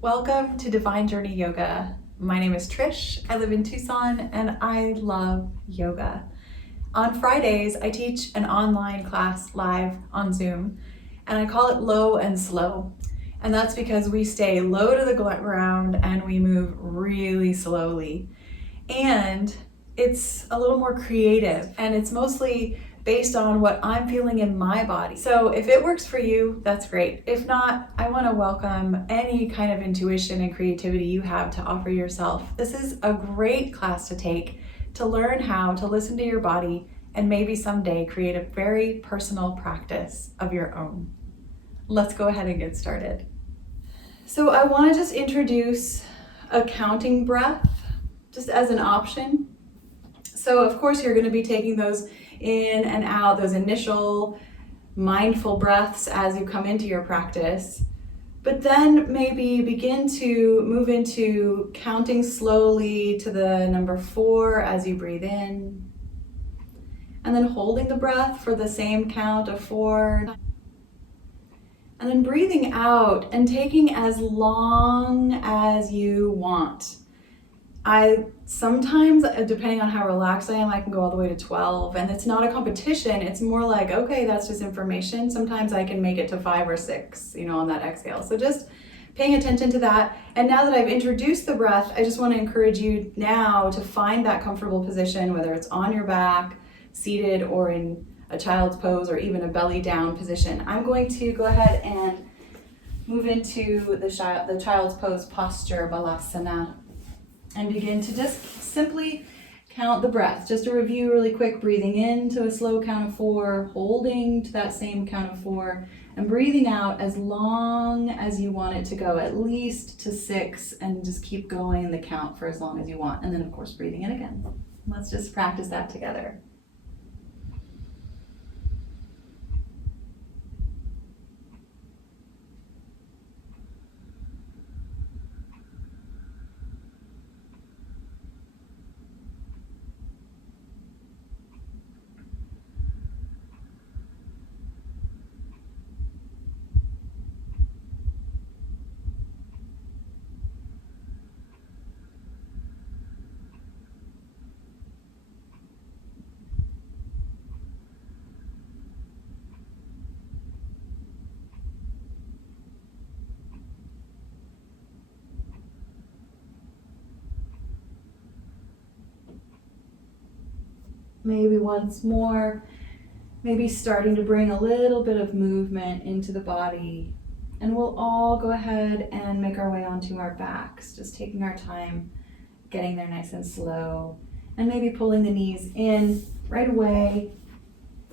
Welcome to Divine Journey Yoga. My name is Trish. I live in Tucson and I love yoga. On Fridays, I teach an online class live on Zoom and I call it Low and Slow. And that's because we stay low to the ground and we move really slowly. And it's a little more creative and it's mostly based on what I'm feeling in my body. So if it works for you, that's great. If not, I want to welcome any kind of intuition and creativity you have to offer yourself. This is a great class to take to learn how to listen to your body and maybe someday create a very personal practice of your own. Let's go ahead and get started. So I want to just introduce a counting breath just as an option. So of course you're going to be taking those in and out, those initial mindful breaths as you come into your practice. But then maybe begin to move into counting slowly to the number 4 as you breathe in. And then holding the breath for the same count of 4. And then breathing out and taking as long as you want. I sometimes, depending on how relaxed I am, I can go all the way to 12, and it's not a competition. It's more like, okay, that's just information. Sometimes I can make it to 5 or 6, on that exhale. So just paying attention to that. And now that I've introduced the breath, I just want to encourage you now to find that comfortable position, whether it's on your back, seated, or in a child's pose, or even a belly down position. I'm going to go ahead and move into the child's pose posture, balasana. And begin to just simply count the breath. Just a review really quick, breathing in to a slow count of 4, holding to that same count of 4, and breathing out as long as you want it to go, at least to 6, and just keep going the count for as long as you want. And then of course, breathing in again. Let's just practice that together. Maybe once more, maybe starting to bring a little bit of movement into the body. And we'll all go ahead and make our way onto our backs, just taking our time, getting there nice and slow. And maybe pulling the knees in right away,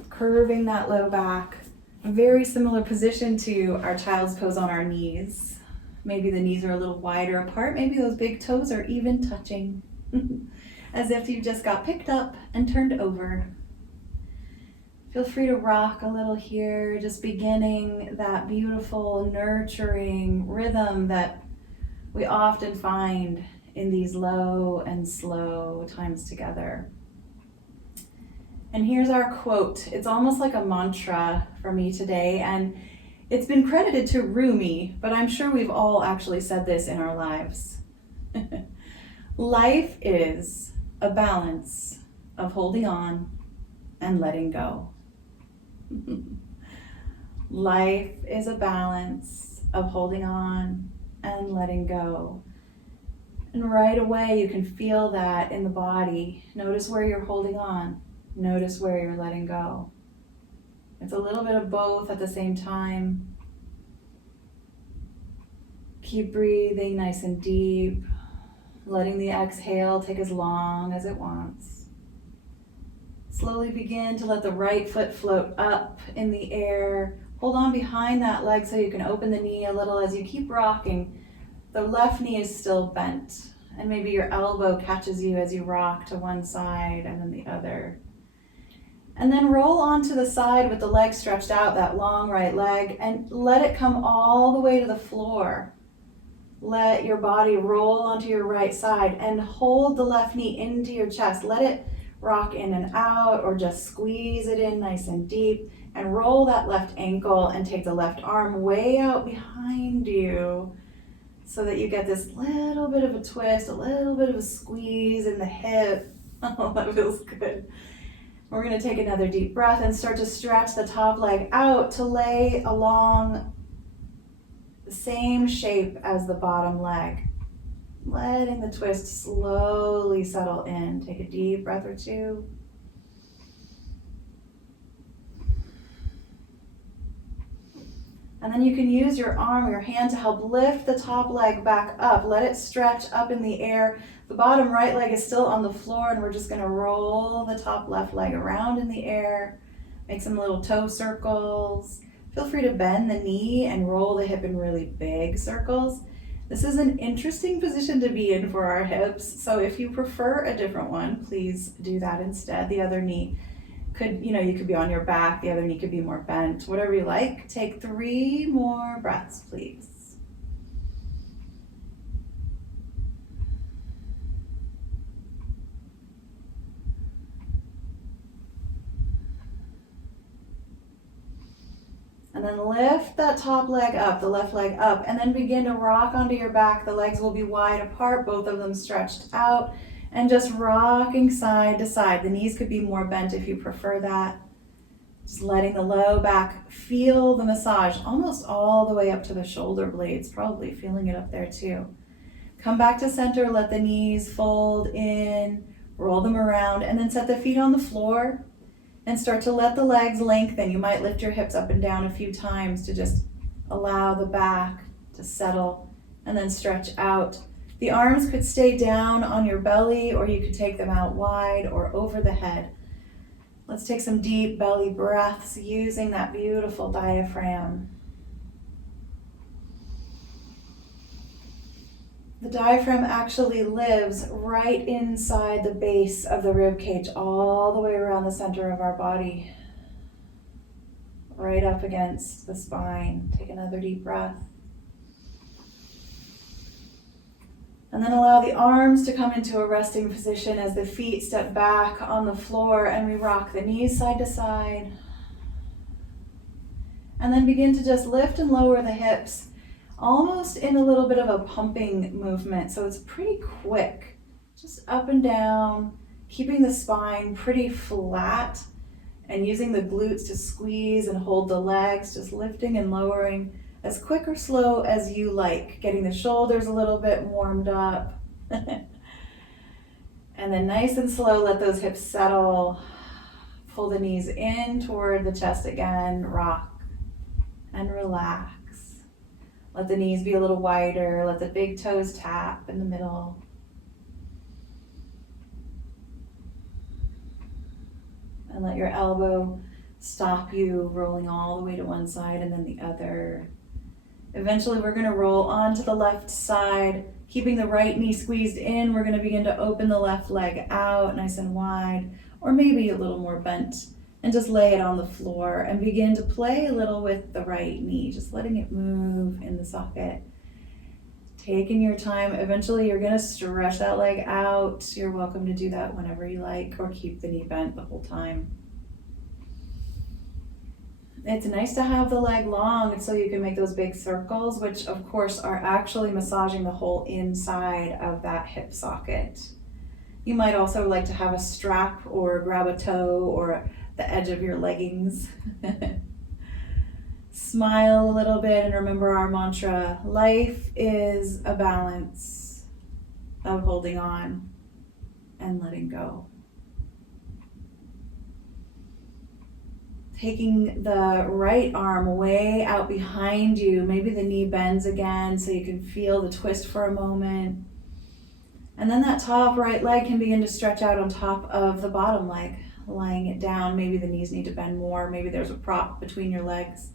curving that low back. A very similar position to our child's pose on our knees. Maybe the knees are a little wider apart, maybe those big toes are even touching. As if you just got picked up and turned over. Feel free to rock a little here, just beginning that beautiful, nurturing rhythm that we often find in these low and slow times together. And here's our quote. It's almost like a mantra for me today, and it's been credited to Rumi, but I'm sure we've all actually said this in our lives. Life is a balance of holding on and letting go. Life is a balance of holding on and letting go. And right away you can feel that in the body. Notice where you're holding on. Notice where you're letting go. It's a little bit of both at the same time. Keep breathing nice and deep. Letting the exhale take as long as it wants. Slowly begin to let the right foot float up in the air. Hold on behind that leg so you can open the knee a little as you keep rocking. The left knee is still bent, and maybe your elbow catches you as you rock to one side and then the other. And then roll onto the side with the leg stretched out, that long right leg, and let it come all the way to the floor. Let your body roll onto your right side and hold the left knee into your chest. Let it rock in and out, or just squeeze it in nice and deep, and roll that left ankle and take the left arm way out behind you so that you get this little bit of a twist, a little bit of a squeeze in the hip. Oh, that feels good. We're going to take another deep breath and start to stretch the top leg out to lay along the same shape as the bottom leg. Letting the twist slowly settle in. Take a deep breath or two. And then you can use your arm, your hand to help lift the top leg back up. Let it stretch up in the air. The bottom right leg is still on the floor, and we're just going to roll the top left leg around in the air. Make some little toe circles. Feel free to bend the knee and roll the hip in really big circles. This is an interesting position to be in for our hips, so if you prefer a different one, please do that instead. The other knee could, you could be on your back, the other knee could be more bent, whatever you like. Take 3 more breaths, please. And then lift that top leg up, the left leg up, and then begin to rock onto your back. The legs will be wide apart, both of them stretched out, and just rocking side to side. The knees could be more bent if you prefer that. Just letting the low back feel the massage almost all the way up to the shoulder blades, probably feeling it up there too. Come back to center, let the knees fold in, roll them around, and then set the feet on the floor. And start to let the legs lengthen. You might lift your hips up and down a few times to just allow the back to settle and then stretch out. The arms could stay down on your belly, or you could take them out wide or over the head. Let's take some deep belly breaths using that beautiful diaphragm. The diaphragm actually lives right inside the base of the rib cage, all the way around the center of our body, right up against the spine. Take another deep breath. And then allow the arms to come into a resting position as the feet step back on the floor and we rock the knees side to side. And then begin to just lift and lower the hips, almost in a little bit of a pumping movement. So it's pretty quick, just up and down, keeping the spine pretty flat and using the glutes to squeeze and hold the legs, just lifting and lowering as quick or slow as you like, getting the shoulders a little bit warmed up. And then nice and slow, let those hips settle. Pull the knees in toward the chest again, rock and relax. Let the knees be a little wider, let the big toes tap in the middle. And let your elbow stop you rolling all the way to one side and then the other. Eventually we're going to roll onto the left side, keeping the right knee squeezed in. We're going to begin to open the left leg out nice and wide, or maybe a little more bent, and just lay it on the floor and begin to play a little with the right knee, just letting it move in the socket. Taking your time. Eventually you're going to stretch that leg out. You're welcome to do that whenever you like, or keep the knee bent the whole time. It's nice to have the leg long so you can make those big circles, which of course are actually massaging the whole inside of that hip socket. You might also like to have a strap or grab a toe or the edge of your leggings. Smile a little bit and remember our mantra, life is a balance of holding on and letting go. Taking the right arm way out behind you, maybe the knee bends again so you can feel the twist for a moment. And then that top right leg can begin to stretch out on top of the bottom leg, lying it down. Maybe the knees need to bend more, maybe there's a prop between your legs.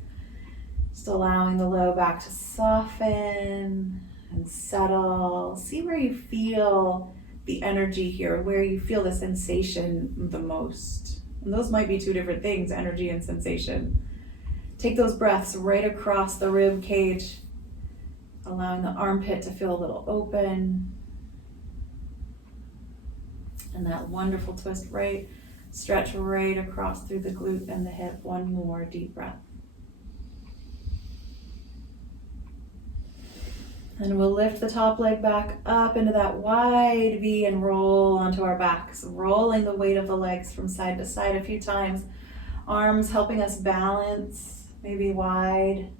Just allowing the low back to soften and settle. See where you feel the energy here, where you feel the sensation the most. And those might be two different things, energy and sensation. Take those breaths right across the rib cage, allowing the armpit to feel a little open. And that wonderful twist right, stretch right across through the glute and the hip. One more deep breath. And we'll lift the top leg back up into that wide V and roll onto our backs, rolling the weight of the legs from side to side a few times. Arms helping us balance, maybe wide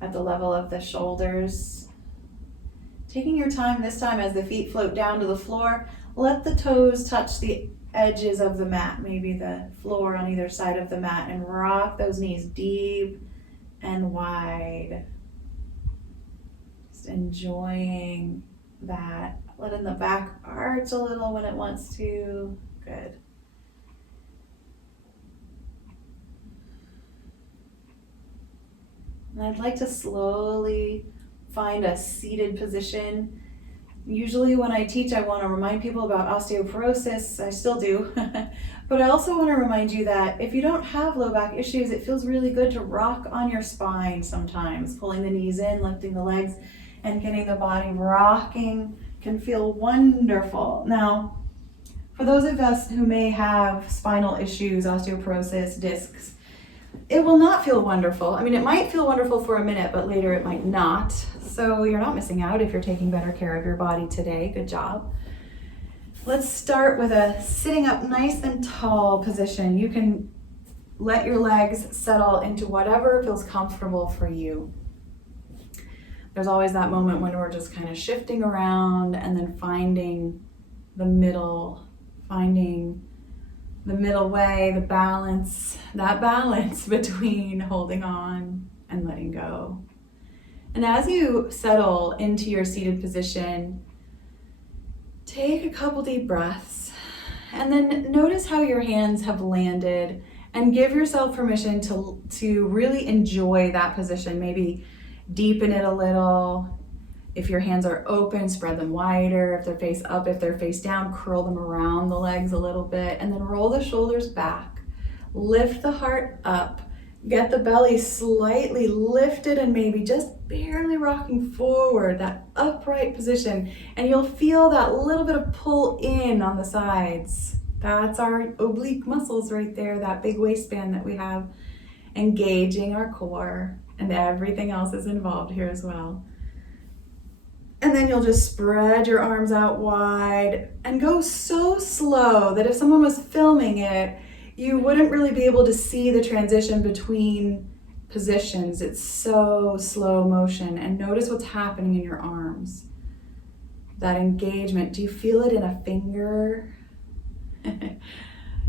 at the level of the shoulders. Taking your time this time as the feet float down to the floor, let the toes touch the edges of the mat, maybe the floor on either side of the mat, and rock those knees deep and wide. Just enjoying that. Letting the back arch a little when it wants to. Good. And I'd like to slowly find a seated position. Usually when I teach, I want to remind people about osteoporosis. I still do. But I also want to remind you that if you don't have low back issues, it feels really good to rock on your spine sometimes. Pulling the knees in, lifting the legs, and getting the body rocking can feel wonderful. Now, for those of us who may have spinal issues, osteoporosis, discs, it will not feel wonderful. I mean, it might feel wonderful for a minute, but later it might not. So you're not missing out if you're taking better care of your body today. Good job. Let's start with a sitting up nice and tall position. You can let your legs settle into whatever feels comfortable for you. There's always that moment when we're just kind of shifting around and then finding the middle way, the balance, that balance between holding on and letting go. And as you settle into your seated position, take a couple deep breaths and then notice how your hands have landed and give yourself permission to really enjoy that position. Maybe deepen it a little. If your hands are open, spread them wider. If they're face up, if they're face down, curl them around the legs a little bit, and then roll the shoulders back. Lift the heart up. Get the belly slightly lifted and maybe just barely rocking forward, that upright position. And you'll feel that little bit of pull in on the sides. That's our oblique muscles right there, that big waistband that we have, engaging our core, and everything else is involved here as well. And then you'll just spread your arms out wide and go so slow that if someone was filming it, you wouldn't really be able to see the transition between positions. It's so slow motion. And notice what's happening in your arms. That engagement. Do you feel it in a finger?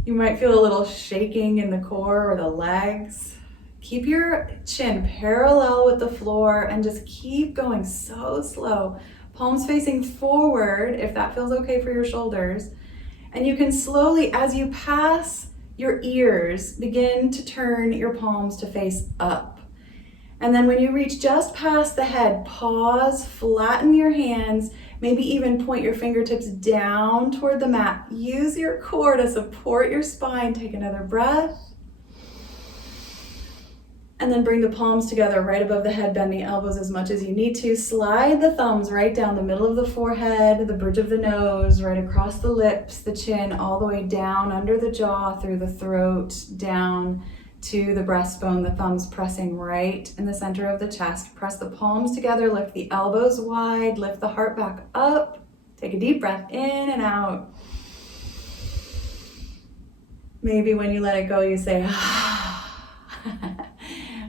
You might feel a little shaking in the core or the legs. Keep your chin parallel with the floor and just keep going so slow. Palms facing forward if that feels okay for your shoulders. And you can slowly, as you pass your ears, begin to turn your palms to face up. And then when you reach just past the head, pause, flatten your hands, maybe even point your fingertips down toward the mat. Use your core to support your spine. Take another breath. And then bring the palms together right above the head, bending elbows as much as you need to. Slide the thumbs right down the middle of the forehead, the bridge of the nose, right across the lips, the chin, all the way down under the jaw, through the throat, down to the breastbone, the thumbs pressing right in the center of the chest. Press the palms together, lift the elbows wide, lift the heart back up. Take a deep breath in and out. Maybe when you let it go, you say,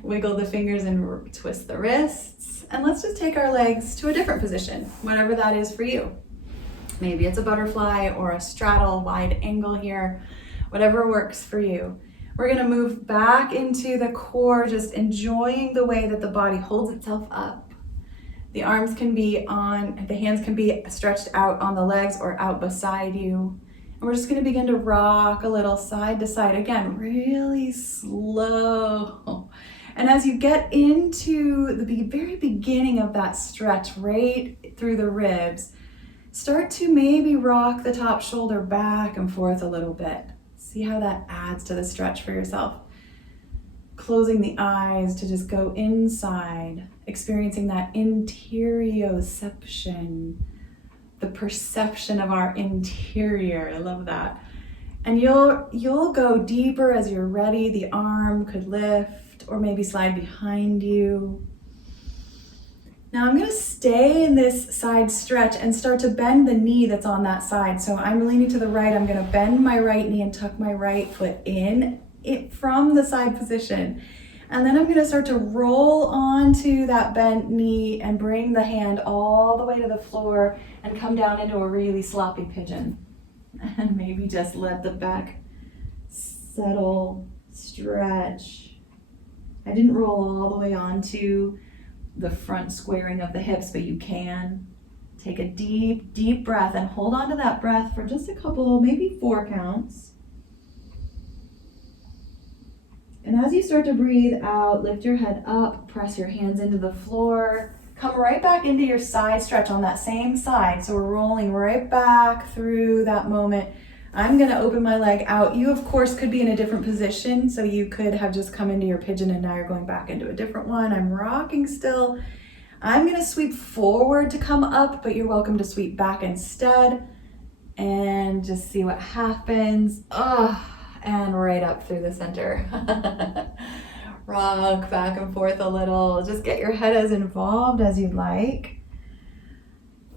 wiggle the fingers and twist the wrists. And let's just take our legs to a different position, whatever that is for you. Maybe it's a butterfly or a straddle, wide angle here, whatever works for you. We're gonna move back into the core, just enjoying the way that the body holds itself up. The arms can be on, the hands can be stretched out on the legs or out beside you. And we're just gonna begin to rock a little side to side. Again, really slow. And as you get into the very beginning of that stretch, right through the ribs, start to maybe rock the top shoulder back and forth a little bit. See how that adds to the stretch for yourself. Closing the eyes to just go inside, experiencing that interioception, the perception of our interior. I love that. And you'll go deeper as you're ready. The arm could lift or maybe slide behind you. Now I'm going to stay in this side stretch and start to bend the knee that's on that side. So I'm leaning to the right. I'm going to bend my right knee and tuck my right foot in it from the side position. And then I'm going to start to roll onto that bent knee and bring the hand all the way to the floor and come down into a really sloppy pigeon. And maybe just let the back settle, stretch. I didn't roll all the way onto the front squaring of the hips, but you can. Take a deep, deep breath and hold on to that breath for just a couple, maybe 4 counts. And as you start to breathe out, lift your head up, press your hands into the floor, come right back into your side stretch on that same side. So we're rolling right back through that moment. I'm gonna open my leg out. You, of course, could be in a different position. So you could have just come into your pigeon and now you're going back into a different one. I'm rocking still. I'm gonna sweep forward to come up, but you're welcome to sweep back instead and just see what happens. And right up through the center. Rock back and forth a little. Just get your head as involved as you'd like.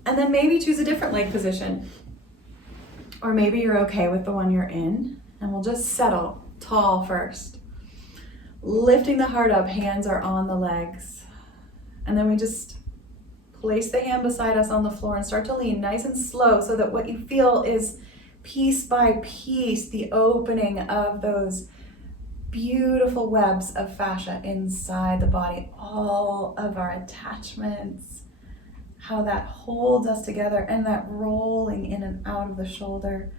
And then maybe choose a different leg position. Or maybe you're okay with the one you're in. And we'll just settle tall first. Lifting the heart up, hands are on the legs. And then we just place the hand beside us on the floor and start to lean nice and slow so that what you feel is piece by piece, the opening of those beautiful webs of fascia inside the body, all of our attachments, how that holds us together, and that rolling in and out of the shoulder.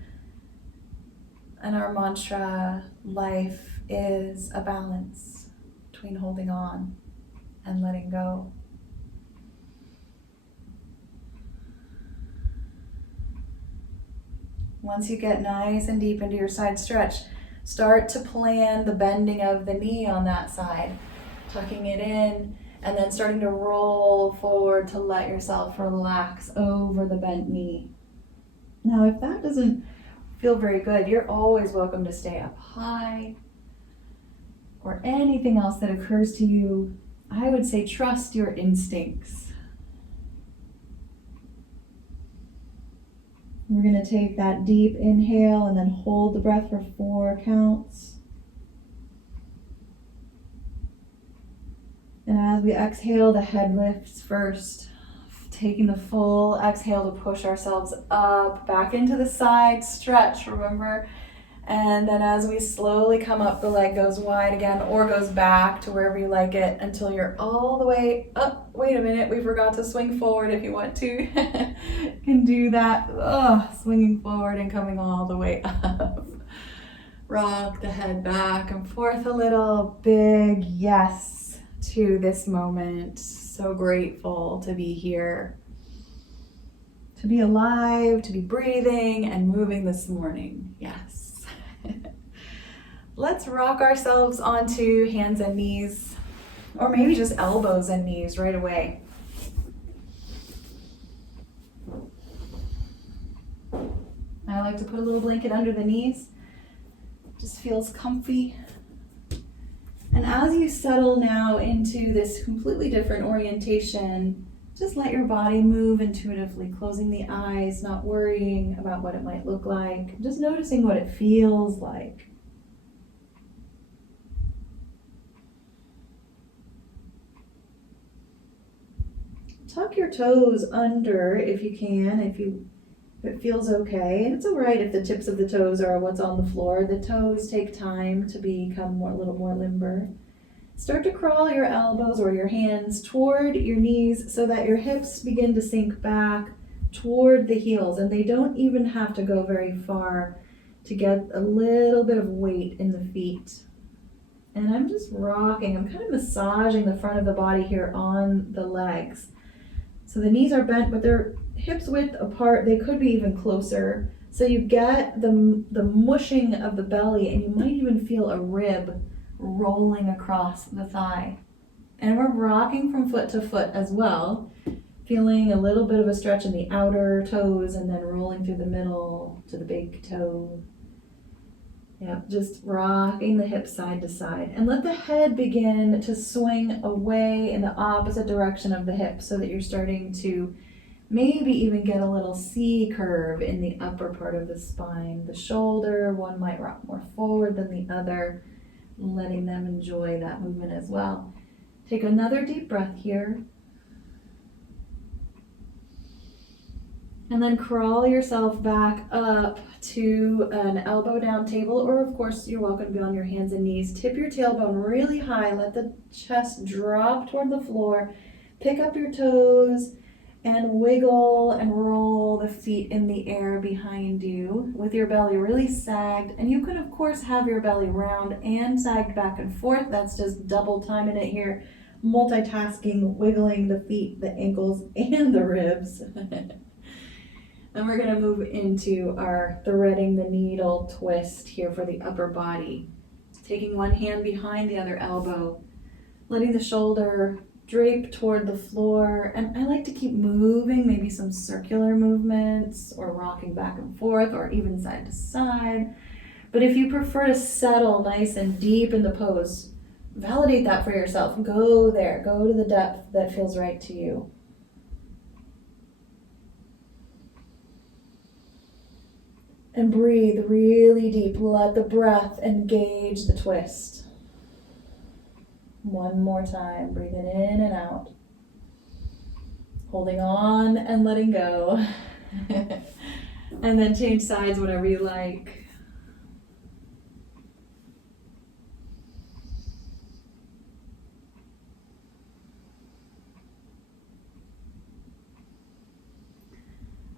And our mantra, life is a balance between holding on and letting go. Once you get nice and deep into your side stretch, start to plan the bending of the knee on that side, tucking it in, and then starting to roll forward to let yourself relax over the bent knee. Now, if that doesn't feel very good, you're always welcome to stay up high or anything else that occurs to you. I would say trust your instincts. We're going to take that deep inhale and then hold the breath for 4 counts. And as we exhale, the head lifts first, taking the full exhale to push ourselves up, back into the side stretch, remember? And then as we slowly come up, the leg goes wide again or goes back to wherever you like it until you're all the way up. Wait a minute, we forgot to swing forward if you want to. You can do that, swinging forward and coming all the way up. Rock the head back and forth a little. Big yes to this moment. So grateful to be here, to be alive, to be breathing and moving this morning. Yes. Let's rock ourselves onto hands and knees, or maybe just elbows and knees right away. I like to put a little blanket under the knees. Just feels comfy. And as you settle now into this completely different orientation, just let your body move intuitively, closing the eyes, not worrying about what it might look like, just noticing what it feels like. Tuck your toes under if you can, if it feels okay. And it's all right if the tips of the toes are what's on the floor. The toes take time to become a little more limber. Start to crawl your elbows or your hands toward your knees so that your hips begin to sink back toward the heels. And they don't even have to go very far to get a little bit of weight in the feet. And I'm just rocking. I'm kind of massaging the front of the body here on the legs. So the knees are bent, but they're hips width apart. They could be even closer. So you get the mushing of the belly, and you might even feel a rib rolling across the thigh. And we're rocking from foot to foot as well, feeling a little bit of a stretch in the outer toes and then rolling through the middle to the big toe. Yep, just rocking the hips side to side. And let the head begin to swing away in the opposite direction of the hip so that you're starting to maybe even get a little C curve in the upper part of the spine. The shoulder, one might rock more forward than the other, letting them enjoy that movement as well. Take another deep breath here. And then crawl yourself back up to an elbow down table, or of course you're welcome to be on your hands and knees. Tip your tailbone really high, let the chest drop toward the floor. Pick up your toes and wiggle and roll the feet in the air behind you with your belly really sagged. And you can of course have your belly round and sagged back and forth. That's just double timing it here. Multitasking, wiggling the feet, the ankles, and the ribs. And we're going to move into our threading the needle twist here for the upper body. Taking one hand behind the other elbow, letting the shoulder drape toward the floor. And I like to keep moving, maybe some circular movements or rocking back and forth or even side to side. But if you prefer to settle nice and deep in the pose, validate that for yourself. Go there, go to the depth that feels right to you. And breathe really deep. Let the breath engage the twist. One more time. Breathing in and out. Holding on and letting go. And then change sides whenever you like.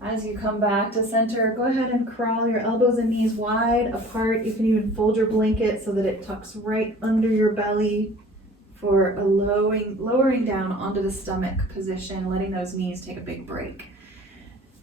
As you come back to center, go ahead and crawl your elbows and knees wide apart. You can even fold your blanket so that it tucks right under your belly for a lowering down onto the stomach position, letting those knees take a big break.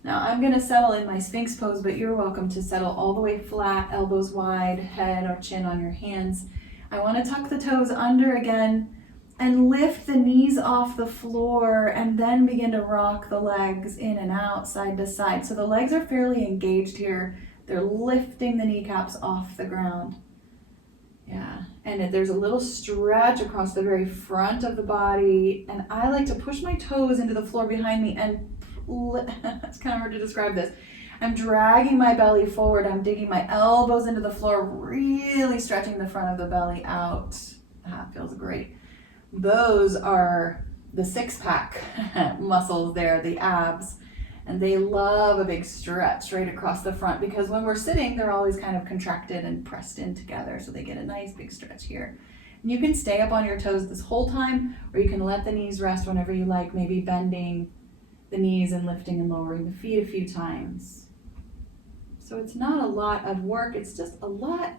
Now I'm going to settle in my Sphinx pose, but you're welcome to settle all the way flat, elbows wide, head or chin on your hands. I want to tuck the toes under again and lift the knees off the floor and then begin to rock the legs in and out, side to side. So the legs are fairly engaged here. They're lifting the kneecaps off the ground. Yeah, and there's a little stretch across the very front of the body. And I like to push my toes into the floor behind me and it's kind of hard to describe this. I'm dragging my belly forward. I'm digging my elbows into the floor, really stretching the front of the belly out. It feels great. Those are the six-pack muscles there, the abs, and they love a big stretch right across the front because when we're sitting, they're always kind of contracted and pressed in together, so they get a nice big stretch here. And you can stay up on your toes this whole time, or you can let the knees rest whenever you like, maybe bending the knees and lifting and lowering the feet a few times. So it's not a lot of work, it's just a lot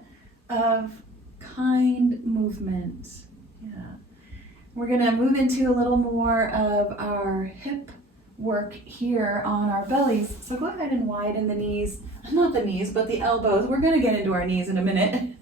of kind movement. Yeah. We're going to move into a little more of our hip work here on our bellies. So go ahead and widen the knees, not the knees, but the elbows. We're going to get into our knees in a minute.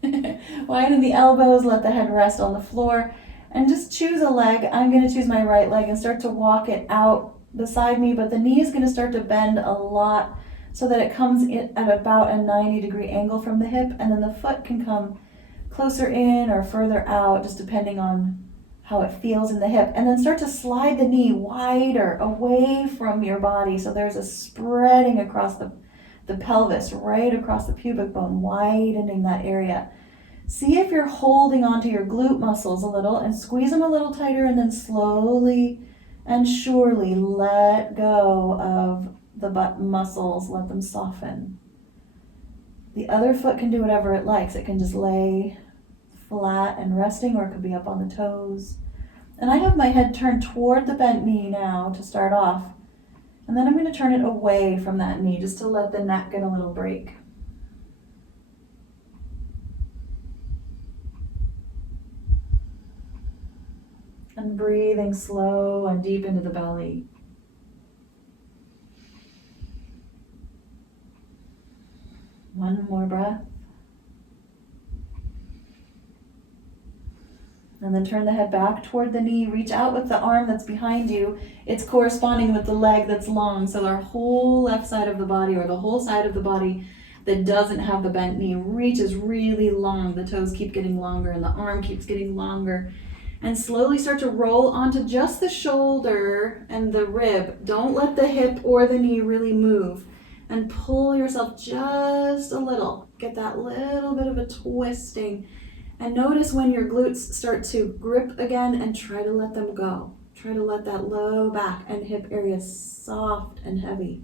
Widen the elbows, let the head rest on the floor, and just choose a leg. I'm going to choose my right leg and start to walk it out beside me, but the knee is going to start to bend a lot so that it comes in at about a 90-degree angle from the hip, and then the foot can come closer in or further out, just depending on how it feels in the hip, and then start to slide the knee wider away from your body. So there's a spreading across the pelvis, right across the pubic bone, widening that area. See if you're holding onto your glute muscles a little and squeeze them a little tighter, and then slowly and surely let go of the butt muscles, let them soften. The other foot can do whatever it likes. It can just lay flat and resting, or it could be up on the toes. And I have my head turned toward the bent knee now to start off. And then I'm going to turn it away from that knee just to let the neck get a little break. And breathing slow and deep into the belly. One more breath. And then turn the head back toward the knee. Reach out with the arm that's behind you. It's corresponding with the leg that's long. So our whole left side of the body, or the whole side of the body, that doesn't have the bent knee reaches really long. The toes keep getting longer and the arm keeps getting longer. And slowly start to roll onto just the shoulder and the rib. Don't let the hip or the knee really move. And pull yourself just a little. Get that little bit of a twisting. And notice when your glutes start to grip again and try to let them go. Try to let that low back and hip area soft and heavy.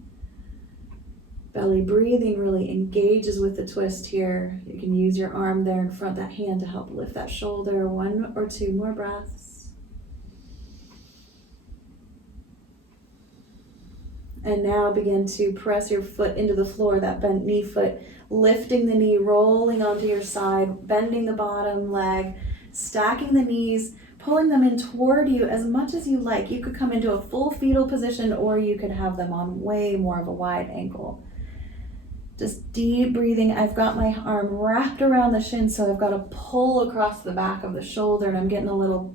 Belly breathing really engages with the twist here. You can use your arm there in front, that hand, to help lift that shoulder. 1 or 2 more breaths. And now begin to press your foot into the floor, that bent knee foot, lifting the knee, rolling onto your side, bending the bottom leg, stacking the knees, pulling them in toward you as much as you like. You could come into a full fetal position, or you could have them on way more of a wide ankle. Just deep breathing. I've got my arm wrapped around the shin, so I've got to pull across the back of the shoulder, and I'm getting a little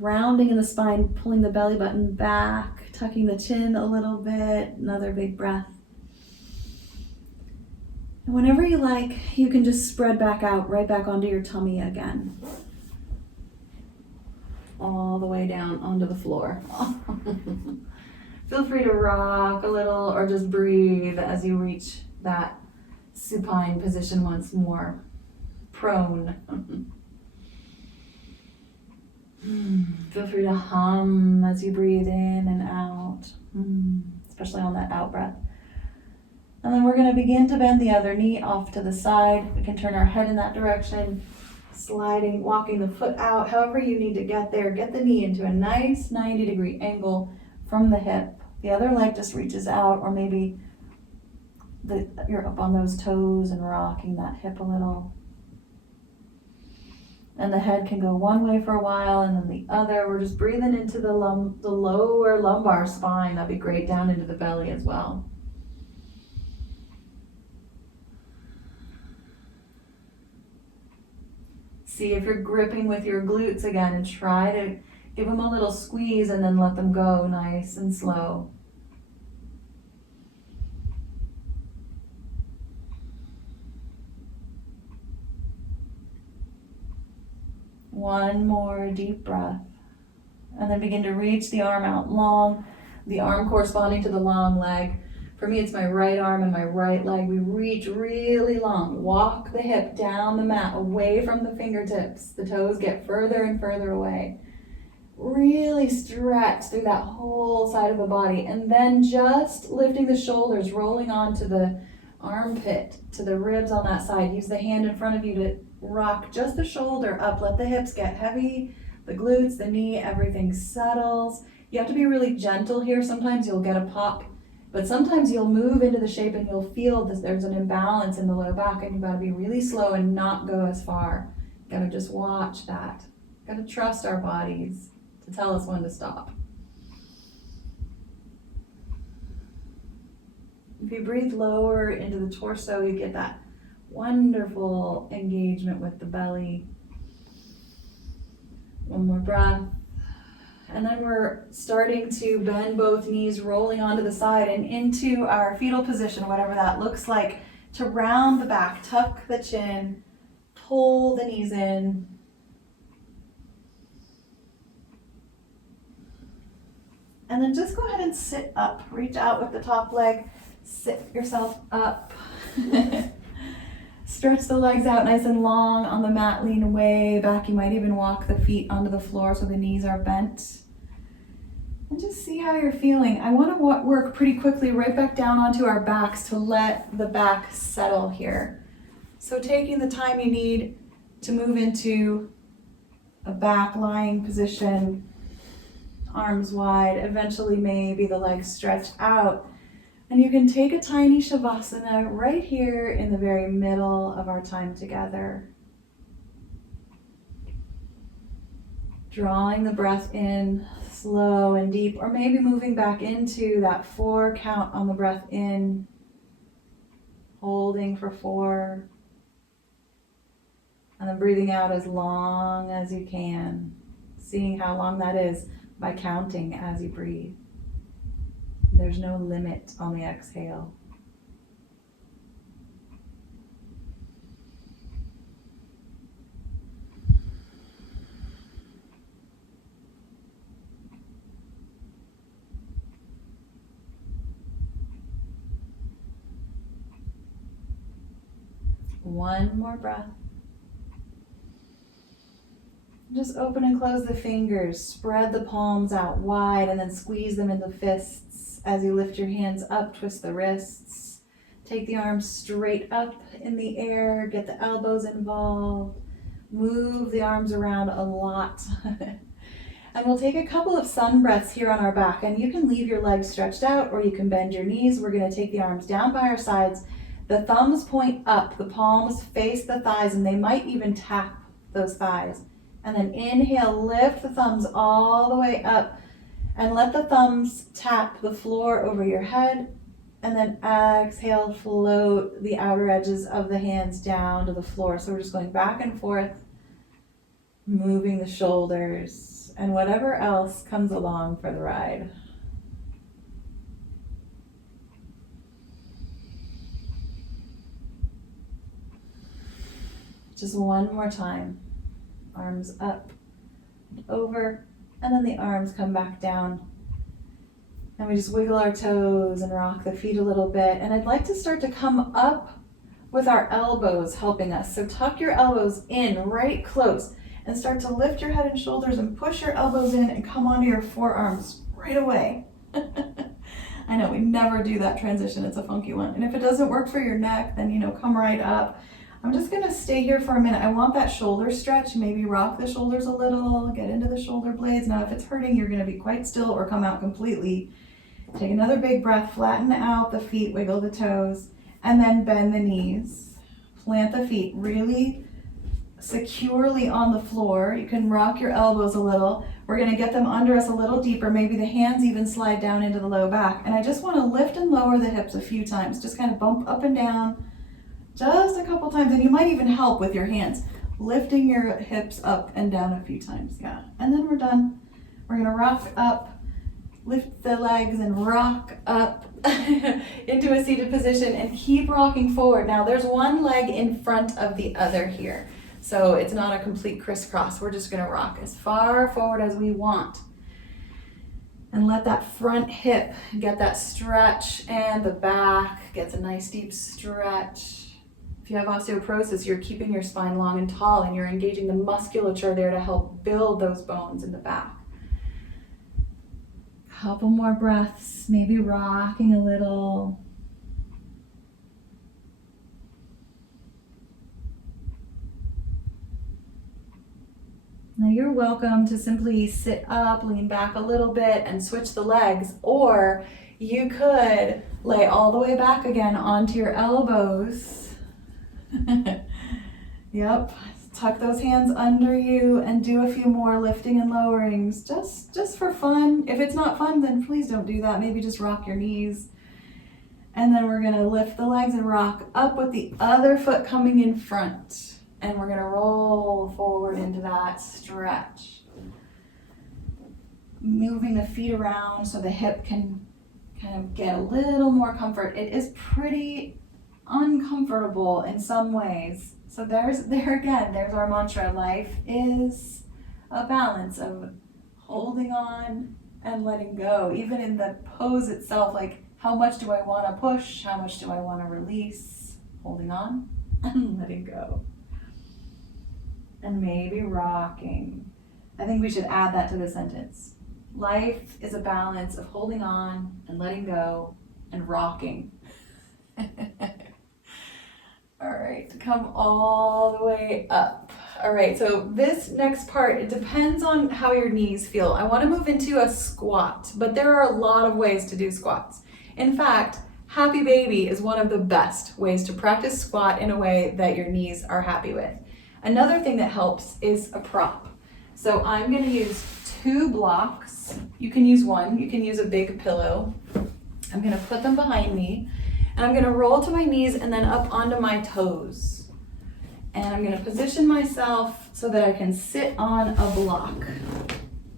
rounding in the spine, pulling the belly button back, tucking the chin a little bit. Another big breath. And whenever you like, you can just spread back out, right back onto your tummy again. All the way down onto the floor. Feel free to rock a little or just breathe as you reach that supine position once more. Prone. Feel free to hum as you breathe in and out, especially on that out breath. And then we're going to begin to bend the other knee off to the side. We can turn our head in that direction, sliding, walking the foot out, however you need to get there. Get the knee into a nice 90-degree angle from the hip. The other leg just reaches out, or maybe you're up on those toes and rocking that hip a little. And the head can go one way for a while and then the other. We're just breathing into the lower lumbar spine. That'd be great, down into the belly as well. See if you're gripping with your glutes again, and try to give them a little squeeze and then let them go nice and slow. One more deep breath. And then begin to reach the arm out long, the arm corresponding to the long leg. For me, it's my right arm and my right leg. We reach really long. Walk the hip down the mat, away from the fingertips. The toes get further and further away. Really stretch through that whole side of the body. And then just lifting the shoulders, rolling onto the armpit, to the ribs on that side. Use the hand in front of you to rock just the shoulder up. Let the hips get heavy, the glutes, the knee, everything settles. You have to be really gentle here. Sometimes you'll get a pop, but sometimes you'll move into the shape and you'll feel that there's an imbalance in the low back, and you've got to be really slow and not go as far. Got to just watch that. Got to trust our bodies to tell us when to stop. If you breathe lower into the torso, you get that wonderful engagement with the belly. One more breath. And then we're starting to bend both knees, rolling onto the side and into our fetal position, whatever that looks like, to round the back, tuck the chin, pull the knees in. And then just go ahead and sit up. Reach out with the top leg, sit yourself up. Stretch the legs out nice and long on the mat, lean way back. You might even walk the feet onto the floor so the knees are bent. And just see how you're feeling. I want to work pretty quickly right back down onto our backs to let the back settle here. So taking the time you need to move into a back lying position, arms wide, eventually maybe the legs stretch out. And you can take a tiny savasana right here in the very middle of our time together. Drawing the breath in slow and deep, or maybe moving back into that 4 count on the breath in, holding for 4, and then breathing out as long as you can, seeing how long that is by counting as you breathe. There's no limit on the exhale. One more breath. Just open and close the fingers. Spread the palms out wide and then squeeze them into fists. As you lift your hands up, twist the wrists. Take the arms straight up in the air. Get the elbows involved. Move the arms around a lot. And we'll take a couple of sun breaths here on our back. And you can leave your legs stretched out or you can bend your knees. We're going to take the arms down by our sides. The thumbs point up. The palms face the thighs and they might even tap those thighs. And then inhale, lift the thumbs all the way up and let the thumbs tap the floor over your head. And then exhale, float the outer edges of the hands down to the floor. So we're just going back and forth, moving the shoulders and whatever else comes along for the ride. Just one more time. Arms up and over, and then the arms come back down. And we just wiggle our toes and rock the feet a little bit. And I'd like to start to come up with our elbows helping us. So tuck your elbows in right close and start to lift your head and shoulders and push your elbows in and come onto your forearms right away. I know we never do that transition. It's a funky one. And if it doesn't work for your neck, then, come right up. I'm just gonna stay here for a minute. I want that shoulder stretch. Maybe rock the shoulders a little, get into the shoulder blades. Now, if it's hurting, you're gonna be quite still or come out completely. Take another big breath, flatten out the feet, wiggle the toes, and then bend the knees. Plant the feet really securely on the floor. You can rock your elbows a little. We're gonna get them under us a little deeper. Maybe the hands even slide down into the low back. And I just wanna lift and lower the hips a few times. Just kind of bump up and down. Just a couple times, and you might even help with your hands, lifting your hips up and down a few times, yeah. And then we're done. We're gonna rock up, lift the legs and rock up into a seated position and keep rocking forward. Now there's one leg in front of the other here, so it's not a complete crisscross. We're just gonna rock as far forward as we want. And let that front hip get that stretch, and the back gets a nice deep stretch. If you have osteoporosis, you're keeping your spine long and tall and you're engaging the musculature there to help build those bones in the back. Couple more breaths, maybe rocking a little. Now you're welcome to simply sit up, lean back a little bit and switch the legs, or you could lay all the way back again onto your elbows. Yep, tuck those hands under you and do a few more lifting and lowerings just for fun. If it's not fun, then please don't do that. Maybe just rock your knees. And then we're gonna lift the legs and rock up with the other foot coming in front. And we're gonna roll forward into that stretch. Moving the feet around so the hip can kind of get a little more comfort. It is pretty uncomfortable in some ways. So there's our mantra. Life is a balance of holding on and letting go. Even in the pose itself, like how much do I want to push? How much do I want to release? Holding on and letting go. And maybe rocking. I think we should add that to the sentence. Life is a balance of holding on and letting go and rocking. All right, come all the way up. All right, so this next part, it depends on how your knees feel. I want to move into a squat, but there are a lot of ways to do squats. In fact, Happy Baby is one of the best ways to practice squat in a way that your knees are happy with. Another thing that helps is a prop. So I'm going to use 2 blocks. You can use one, you can use a big pillow. I'm going to put them behind me. And I'm going to roll to my knees and then up onto my toes. And I'm going to position myself so that I can sit on a block.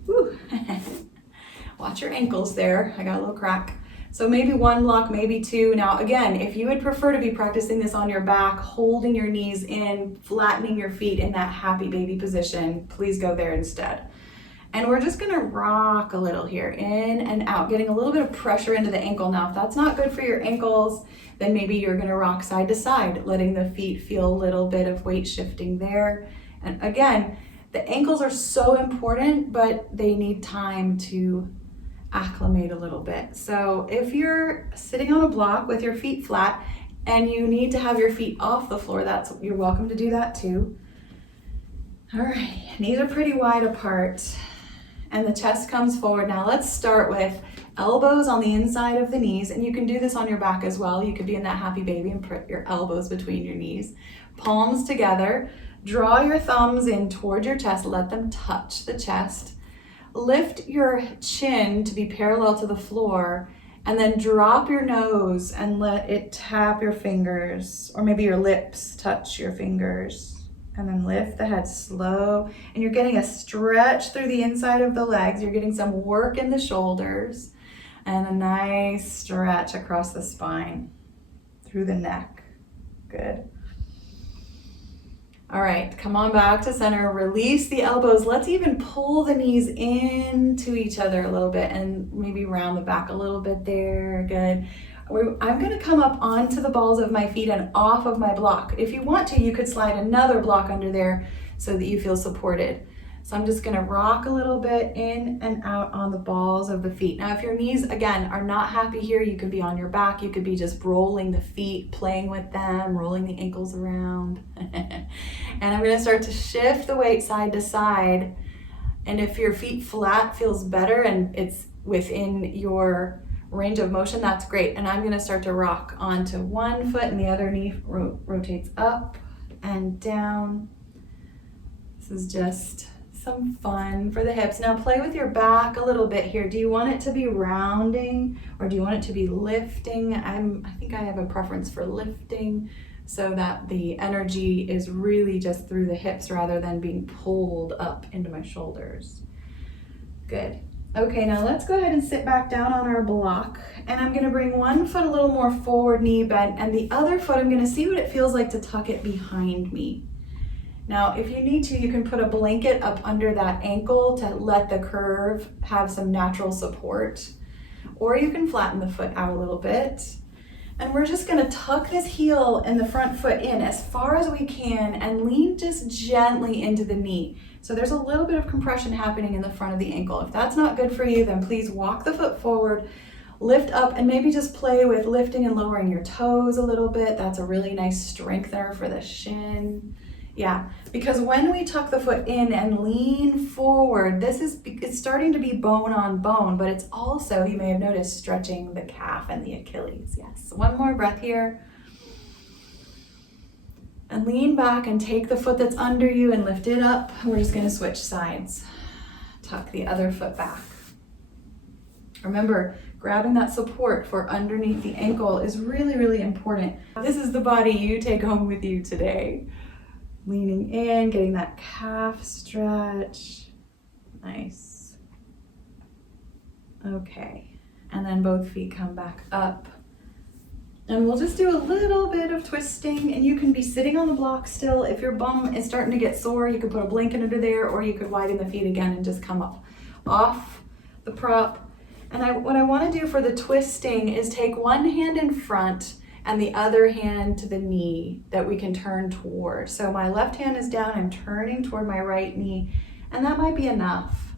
Woo. Watch your ankles there. I got a little crack. So maybe 1 block, maybe 2. Now again, if you would prefer to be practicing this on your back, holding your knees in, flattening your feet in that Happy Baby position, please go there instead. And we're just gonna rock a little here, in and out, getting a little bit of pressure into the ankle. Now, if that's not good for your ankles, then maybe you're gonna rock side to side, letting the feet feel a little bit of weight shifting there. And again, the ankles are so important, but they need time to acclimate a little bit. So if you're sitting on a block with your feet flat and you need to have your feet off the floor, you're welcome to do that too. All right, knees are pretty wide apart and the chest comes forward. Now let's start with elbows on the inside of the knees, and you can do this on your back as well. You could be in that happy baby and put your elbows between your knees, palms together. Draw your thumbs in toward your chest, let them touch the chest. Lift your chin to be parallel to the floor, and then drop your nose and let it tap your fingers, or maybe your lips touch your fingers. And then lift the head slow, and you're getting a stretch through the inside of the legs. You're getting some work in the shoulders, and a nice stretch across the spine, through the neck. Good. All right, come on back to center, release the elbows. Let's even pull the knees into each other a little bit and maybe round the back a little bit there. Good. I'm gonna come up onto the balls of my feet and off of my block. If you want to, you could slide another block under there so that you feel supported. So I'm just gonna rock a little bit in and out on the balls of the feet. Now, if your knees, again, are not happy here, you could be on your back. You could be just rolling the feet, playing with them, rolling the ankles around. And I'm gonna start to shift the weight side to side. And if your feet flat feels better and it's within your range of motion, that's great. And I'm gonna start to rock onto one foot and the other knee rotates up and down. This is just some fun for the hips. Now play with your back a little bit here. Do you want it to be rounding or do you want it to be lifting? I think I have a preference for lifting so that the energy is really just through the hips rather than being pulled up into my shoulders. Good. Okay, now let's go ahead and sit back down on our block, and I'm gonna bring one foot a little more forward, knee bent, and the other foot, I'm gonna see what it feels like to tuck it behind me. Now, if you need to, you can put a blanket up under that ankle to let the curve have some natural support, or you can flatten the foot out a little bit. And we're just gonna tuck this heel and the front foot in as far as we can and lean just gently into the knee. So there's a little bit of compression happening in the front of the ankle. If that's not good for you, then please walk the foot forward, lift up, and maybe just play with lifting and lowering your toes a little bit. That's a really nice strengthener for the shin. Yeah, because when we tuck the foot in and lean forward, it's starting to be bone on bone, but it's also, you may have noticed, stretching the calf and the Achilles. Yes, one more breath here. And lean back and take the foot that's under you and lift it up. We're just gonna switch sides. Tuck the other foot back. Remember, grabbing that support for underneath the ankle is really, really important. This is the body you take home with you today. Leaning in, getting that calf stretch. Nice. Okay, and then both feet come back up. And we'll just do a little bit of twisting, and you can be sitting on the block still. If your bum is starting to get sore, you could put a blanket under there, or you could widen the feet again and just come up off the prop. And what I want to do for the twisting is take one hand in front and the other hand to the knee that we can turn toward. So my left hand is down, I'm turning toward my right knee, and that might be enough.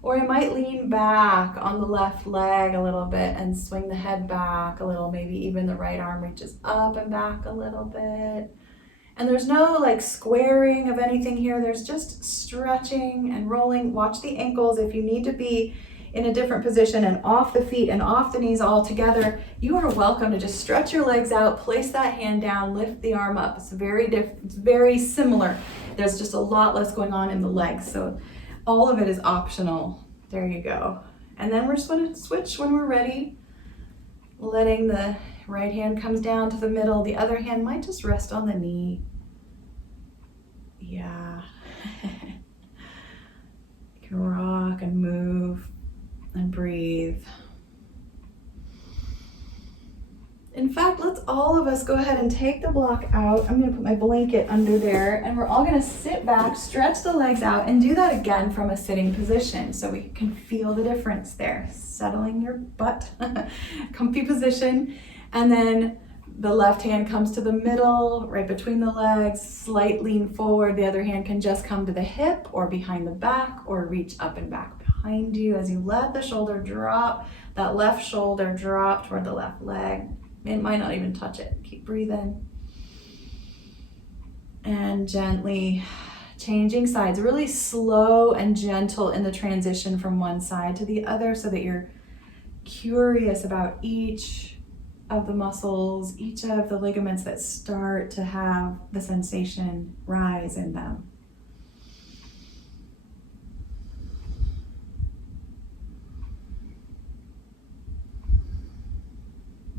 Or I might lean back on the left leg a little bit and swing the head back a little, maybe even the right arm reaches up and back a little bit. And there's no like squaring of anything here, there's just stretching and rolling. Watch the ankles. If you need to be in a different position and off the feet and off the knees all together, you are welcome to just stretch your legs out, place that hand down, lift the arm up. It's very similar. There's just a lot less going on in the legs, so all of it is optional. There you go. And then we're just going to switch when we're ready, letting the right hand comes down to the middle. The other hand might just rest on the knee. Yeah. You can rock and move and breathe. And In fact, let's all of us go ahead and take the block out. I'm gonna put my blanket under there, and we're all gonna sit back, stretch the legs out, and do that again from a sitting position so we can feel the difference there. Settling your butt, comfy position, and then the left hand comes to the middle, right between the legs, slight lean forward. The other hand can just come to the hip or behind the back or reach up and back behind you as you let the shoulder drop, that left shoulder drop toward the left leg. It might not even touch it. Keep breathing. And gently changing sides, really slow and gentle in the transition from one side to the other so that you're curious about each of the muscles, each of the ligaments that start to have the sensation rise in them.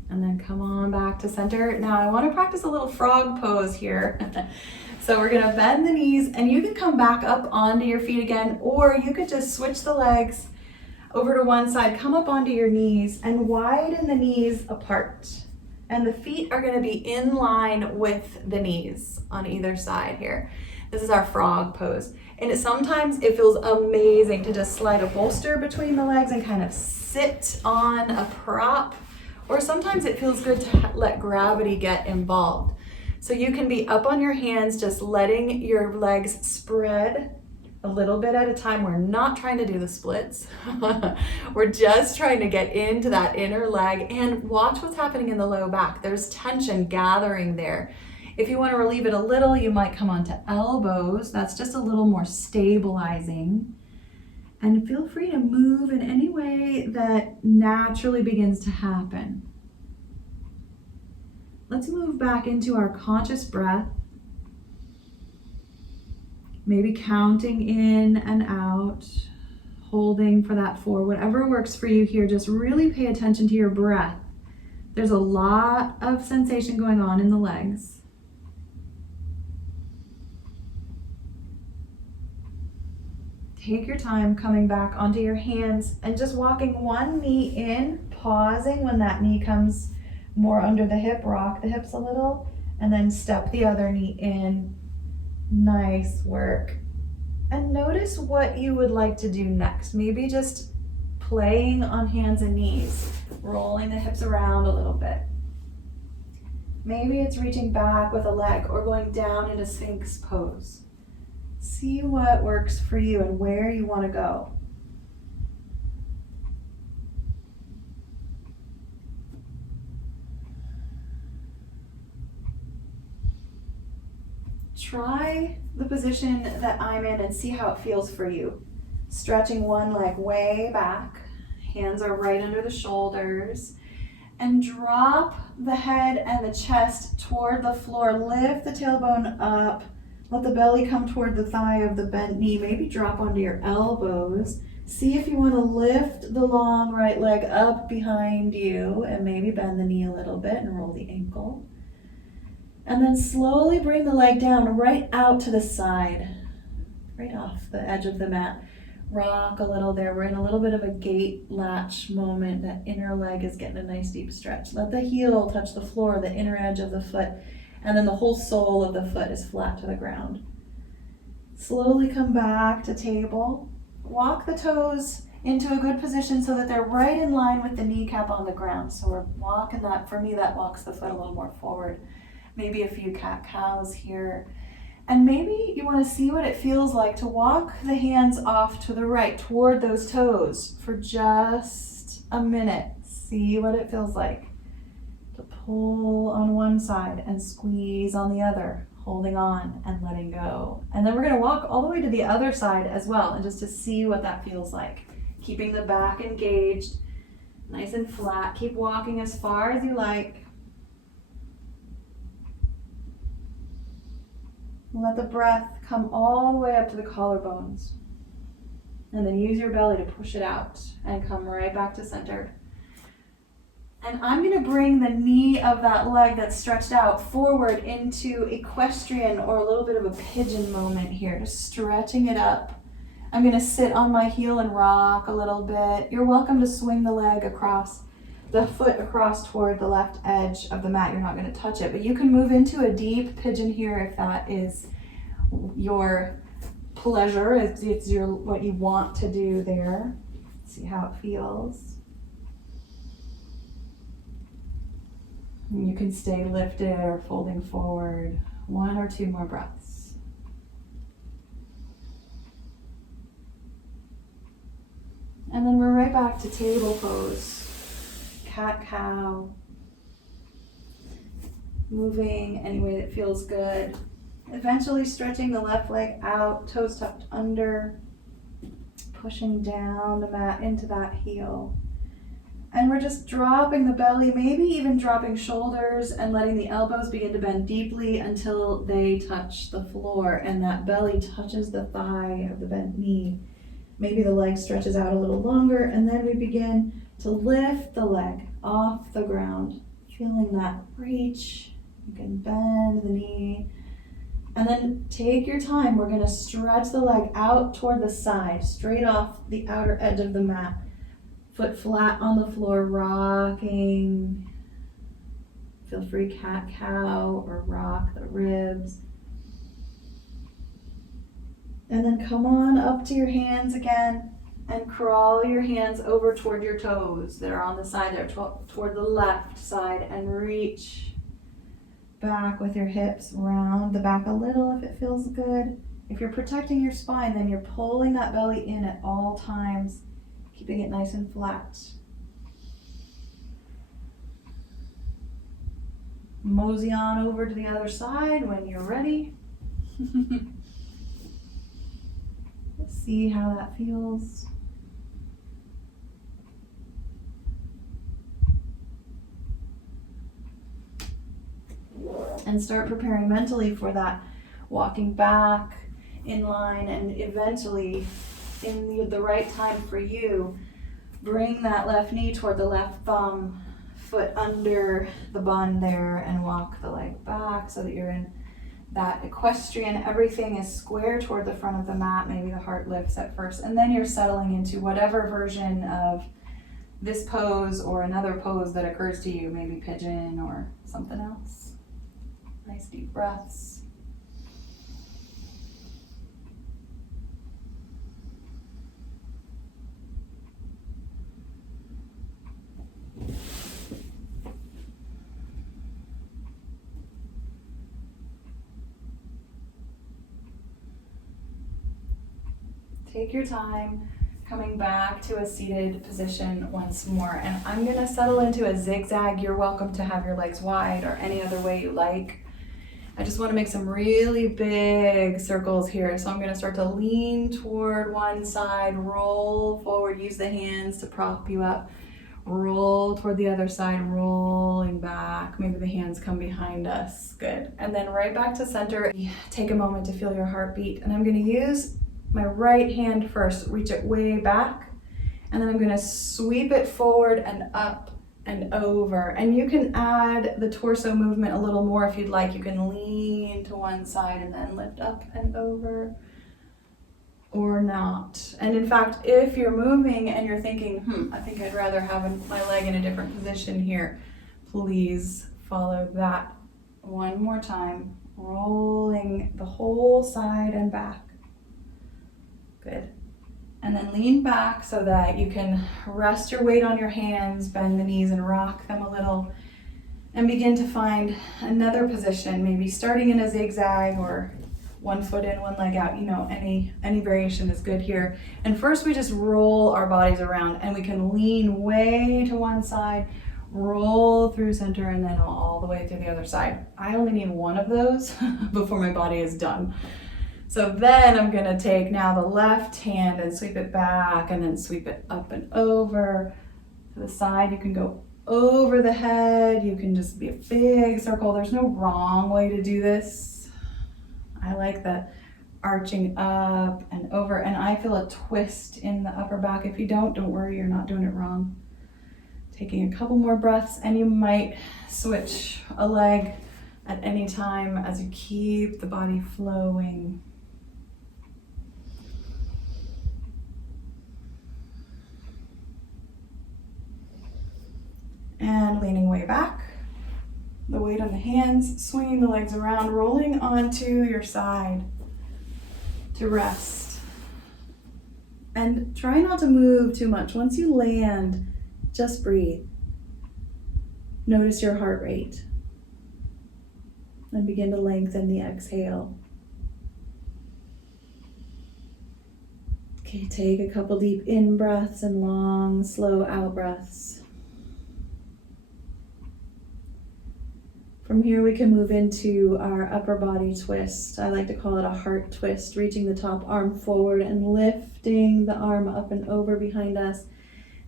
And then come on back to center. Now I want to practice a little frog pose here. So we're gonna bend the knees, and you can come back up onto your feet again, or you could just switch the legs over to one side, come up onto your knees and widen the knees apart. And the feet are gonna be in line with the knees on either side here. This is our frog pose. And sometimes it feels amazing to just slide a bolster between the legs and kind of sit on a prop. Or sometimes it feels good to let gravity get involved. So you can be up on your hands, just letting your legs spread a little bit at a time. We're not trying to do the splits. We're just trying to get into that inner leg and watch what's happening in the low back. There's tension gathering there. If you want to relieve it a little, you might come onto elbows. That's just a little more stabilizing. And feel free to move in any way that naturally begins to happen. Let's move back into our conscious breath. Maybe counting in and out, holding for that 4. Whatever works for you here, just really pay attention to your breath. There's a lot of sensation going on in the legs. Take your time coming back onto your hands and just walking one knee in, pausing when that knee comes more under the hip, rock the hips a little, and then step the other knee in. Nice work. And notice what you would like to do next. Maybe just playing on hands and knees, rolling the hips around a little bit. Maybe it's reaching back with a leg or going down into Sphinx pose. See what works for you and where you want to go. Try the position that I'm in and see how it feels for you. Stretching one leg way back, hands are right under the shoulders, and drop the head and the chest toward the floor. Lift the tailbone up, let the belly come toward the thigh of the bent knee. Maybe drop onto your elbows. See if you want to lift the long right leg up behind you and maybe bend the knee a little bit and roll the ankle. And then slowly bring the leg down right out to the side, right off the edge of the mat. Rock a little there. We're in a little bit of a gate latch moment. That inner leg is getting a nice deep stretch. Let the heel touch the floor, the inner edge of the foot, and then the whole sole of the foot is flat to the ground. Slowly come back to table. Walk the toes into a good position so that they're right in line with the kneecap on the ground. So we're walking that, for me, that walks the foot a little more forward. Maybe a few cat-cows here. And maybe you want to see what it feels like to walk the hands off to the right toward those toes for just a minute. See what it feels like to pull on one side and squeeze on the other, holding on and letting go. And then we're going to walk all the way to the other side as well, and just to see what that feels like. Keeping the back engaged, nice and flat. Keep walking as far as you like. Let the breath come all the way up to the collarbones. And then use your belly to push it out and come right back to center. And I'm going to bring the knee of that leg that's stretched out forward into equestrian or a little bit of a pigeon moment here, just stretching it up. I'm going to sit on my heel and rock a little bit. You're welcome to swing the leg across the foot across toward the left edge of the mat. You're not going to touch it, but you can move into a deep pigeon here if that is your pleasure, if it's what you want to do there. See how it feels. And you can stay lifted or folding forward. 1 or 2 more breaths. And then we're right back to table pose. Cat-cow. Moving any way that feels good. Eventually stretching the left leg out, toes tucked under, pushing down the mat into that heel. And we're just dropping the belly, maybe even dropping shoulders and letting the elbows begin to bend deeply until they touch the floor and that belly touches the thigh of the bent knee. Maybe the leg stretches out a little longer, and then we begin to lift the leg off the ground, feeling that reach. You can bend the knee. And then take your time. We're going to stretch the leg out toward the side, straight off the outer edge of the mat. Foot flat on the floor, rocking. Feel free cat-cow or rock the ribs. And then come on up to your hands again and crawl your hands over toward your toes that are on the side there, toward the left side, and reach back with your hips, round the back a little if it feels good. If you're protecting your spine, then you're pulling that belly in at all times, keeping it nice and flat. Mosey on over to the other side when you're ready. See how that feels. And start preparing mentally for that walking back in line, and eventually in the right time for you, bring that left knee toward the left thumb, foot under the bun there, and walk the leg back so that you're in that equestrian. Everything is square toward the front of the mat. Maybe the heart lifts at first, and then you're settling into whatever version of this pose or another pose that occurs to you, maybe pigeon or something else. Nice deep breaths. Take your time coming back to a seated position once more, and I'm going to settle into a zigzag. You're welcome to have your legs wide or any other way you like. I just want to make some really big circles here, so I'm going to start to lean toward one side, roll forward, use the hands to prop you up, roll toward the other side, rolling back. Maybe the hands come behind us. Good. And then right back to center. Take a moment to feel your heartbeat, and I'm going to use my right hand first, reach it way back, and then I'm going to sweep it forward and up and over. And you can add the torso movement a little more if you'd like. You can lean to one side and then lift up and over, or not. And in fact, if you're moving and you're thinking, I think I'd rather have my leg in a different position here, please follow that one more time, rolling the whole side and back. Good. And then lean back so that you can rest your weight on your hands, bend the knees and rock them a little, and begin to find another position, maybe starting in a zigzag or one foot in, one leg out. You know, any variation is good here. And first we just roll our bodies around, and we can lean way to one side, roll through center, and then all the way through the other side. I only need one of those before my body is done. So then I'm gonna take now the left hand and sweep it back, and then sweep it up and over to the side. You can go over the head. You can just be a big circle. There's no wrong way to do this. I like the arching up and over, and I feel a twist in the upper back. If you don't worry, you're not doing it wrong. Taking a couple more breaths, and you might switch a leg at any time as you keep the body flowing. and leaning way back. The weight on the hands, swinging the legs around, rolling onto your side to rest. And try not to move too much. Once you land, just breathe. Notice your heart rate. And begin to lengthen the exhale. Okay, take a couple deep in breaths and long, slow out breaths. From here, we can move into our upper body twist. I like to call it a heart twist, reaching the top arm forward and lifting the arm up and over behind us.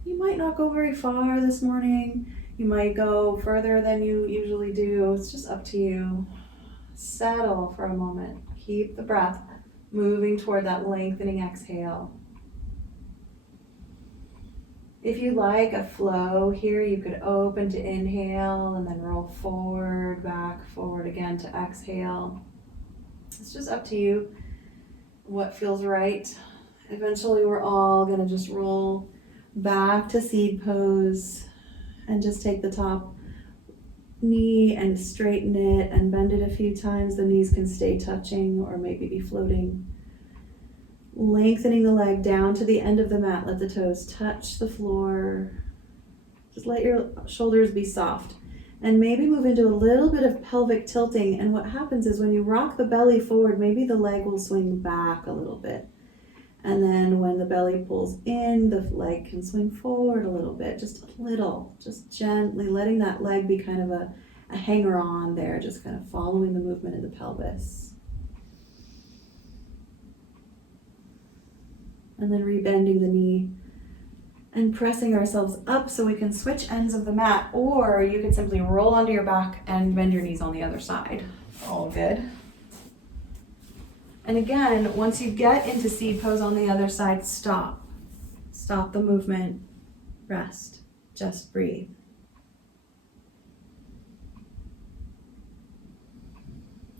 You might not go very far this morning. You might go further than you usually do. It's just up to you. Settle for a moment. Keep the breath moving toward that lengthening exhale. If you like a flow here, you could open to inhale and then roll forward, back, forward again to exhale. It's just up to you what feels right. Eventually, we're all going to just roll back to seed pose and just take the top knee and straighten it and bend it a few times. The knees can stay touching or maybe be floating. Lengthening the leg down to the end of the mat. Let the toes touch the floor. Just let your shoulders be soft. And maybe move into a little bit of pelvic tilting. And what happens is when you rock the belly forward, maybe the leg will swing back a little bit. And then when the belly pulls in, the leg can swing forward a little bit, just a little, just gently letting that leg be kind of a hanger on there, just kind of following the movement in the pelvis. And then rebending the knee and pressing ourselves up so we can switch ends of the mat, or you could simply roll onto your back and bend your knees on the other side. All good. And again, once you get into seed pose on the other side, stop. Stop the movement. Rest. Just breathe.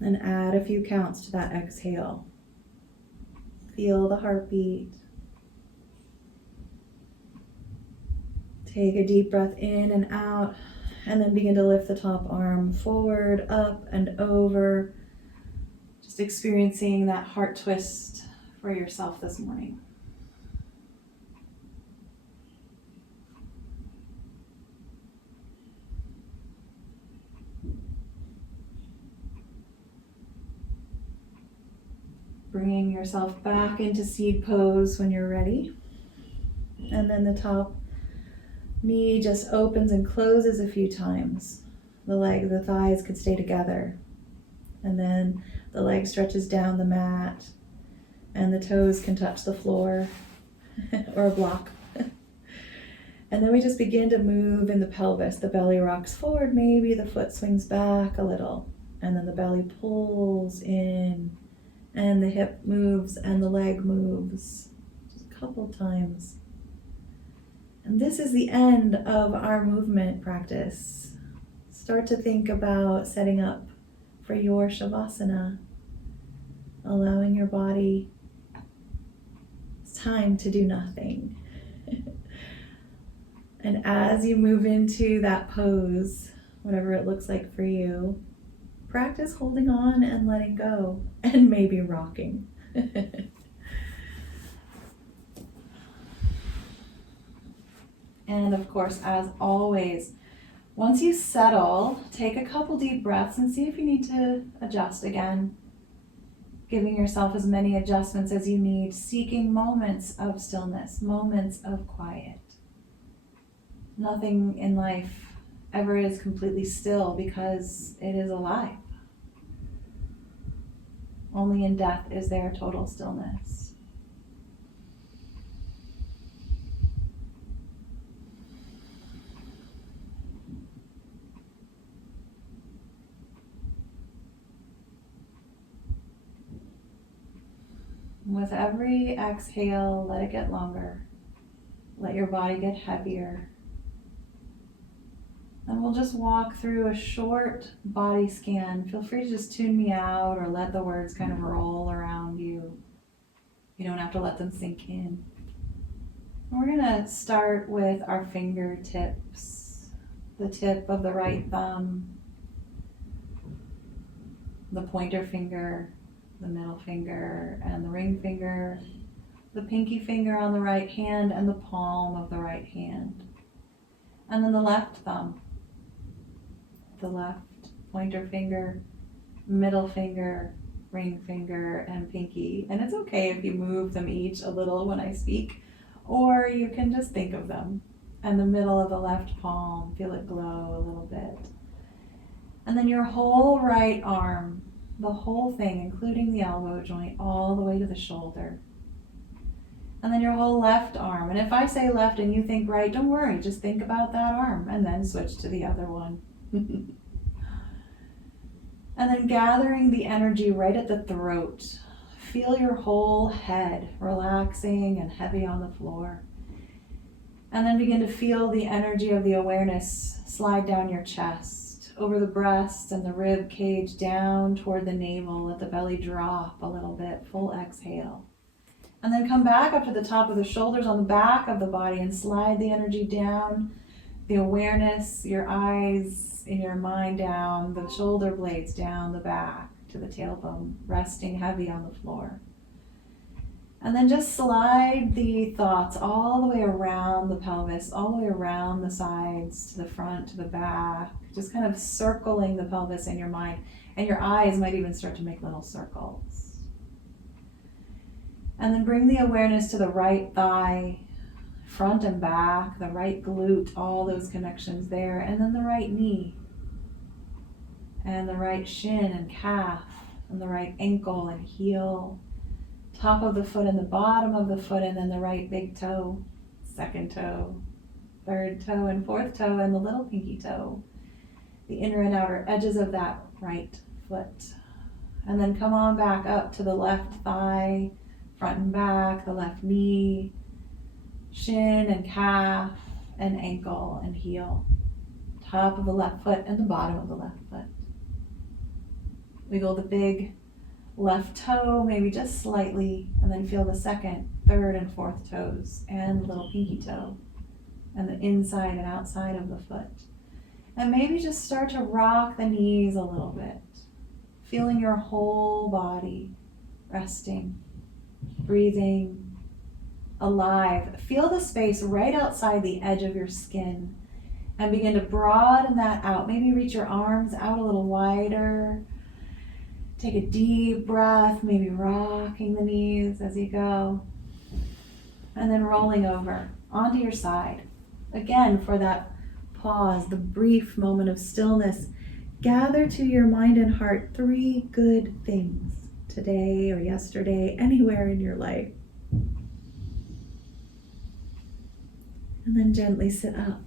And add a few counts to that exhale. Feel the heartbeat. Take a deep breath in and out, and then begin to lift the top arm forward, up, and over. Just experiencing that heart twist for yourself this morning. Bringing yourself back into seed pose when you're ready. And then the top knee just opens and closes a few times. The thighs could stay together. And then the leg stretches down the mat and the toes can touch the floor or a block. And then we just begin to move in the pelvis. The belly rocks forward, maybe the foot swings back a little. And then the belly pulls in and the hip moves and the leg moves. Just a couple times. And this is the end of our movement practice. Start to think about setting up for your savasana, allowing your body time to do nothing. And as you move into that pose, whatever it looks like for you, practice holding on and letting go, and maybe rocking. And of course, as always, once you settle, take a couple deep breaths and see if you need to adjust again. Giving yourself as many adjustments as you need, seeking moments of stillness, moments of quiet. Nothing in life ever is completely still because it is alive. Only in death is there total stillness. With every exhale, let it get longer. Let your body get heavier. And we'll just walk through a short body scan. Feel free to just tune me out or let the words kind of roll around you. You don't have to let them sink in. We're going to start with our fingertips. the tip of the right thumb, the pointer finger, the middle finger, and the ring finger, the pinky finger on the right hand, and the palm of the right hand. And then the left thumb, the left pointer finger, middle finger, ring finger, and pinky. And it's okay if you move them each a little when I speak, or you can just think of them. And the middle of the left palm, feel it glow a little bit. And then your whole right arm, the whole thing, including the elbow joint, all the way to the shoulder. And then your whole left arm. And if I say left and you think right, don't worry, just think about that arm and then switch to the other one. And then gathering the energy right at the throat. Feel your whole head relaxing and heavy on the floor. And then begin to feel the energy of the awareness slide down your chest, over the breast and the rib cage, down toward the navel. Let the belly drop a little bit, full exhale. And then come back up to the top of the shoulders on the back of the body and slide the energy down, the awareness, your eyes in your mind down, the shoulder blades down the back to the tailbone, resting heavy on the floor. And then just slide the thoughts all the way around the pelvis, all the way around the sides, to the front, to the back, just kind of circling the pelvis in your mind. And your eyes might even start to make little circles. And then bring the awareness to the right thigh, front and back, the right glute, all those connections there, and then the right knee, and the right shin and calf, and the right ankle and heel, top of the foot and the bottom of the foot, and then the right big toe, second toe, third toe, and fourth toe, and the little pinky toe, the inner and outer edges of that right foot. And then come on back up to the left thigh, front and back, the left knee, shin and calf, and ankle and heel, top of the left foot and the bottom of the left foot. Wiggle the big left toe, maybe just slightly, and then feel the second, third, and fourth toes, and the little pinky toe, and the inside and outside of the foot. And maybe just start to rock the knees a little bit, feeling your whole body resting, breathing, alive. Feel the space right outside the edge of your skin and begin to broaden that out. Maybe reach your arms out a little wider. Take a deep breath, maybe rocking the knees as you go. And then rolling over onto your side. Again, for that pause, the brief moment of stillness, gather to your mind and heart 3 good things today or yesterday, anywhere in your life. And then gently sit up,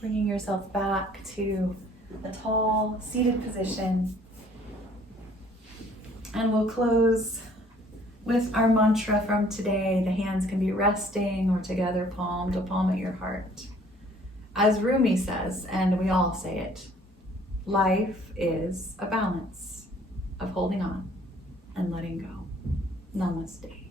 bringing yourself back to a tall, seated position. And we'll close with our mantra from today. The hands can be resting or together, palm to palm at your heart. As Rumi says, and we all say it, life is a balance of holding on and letting go. Namaste.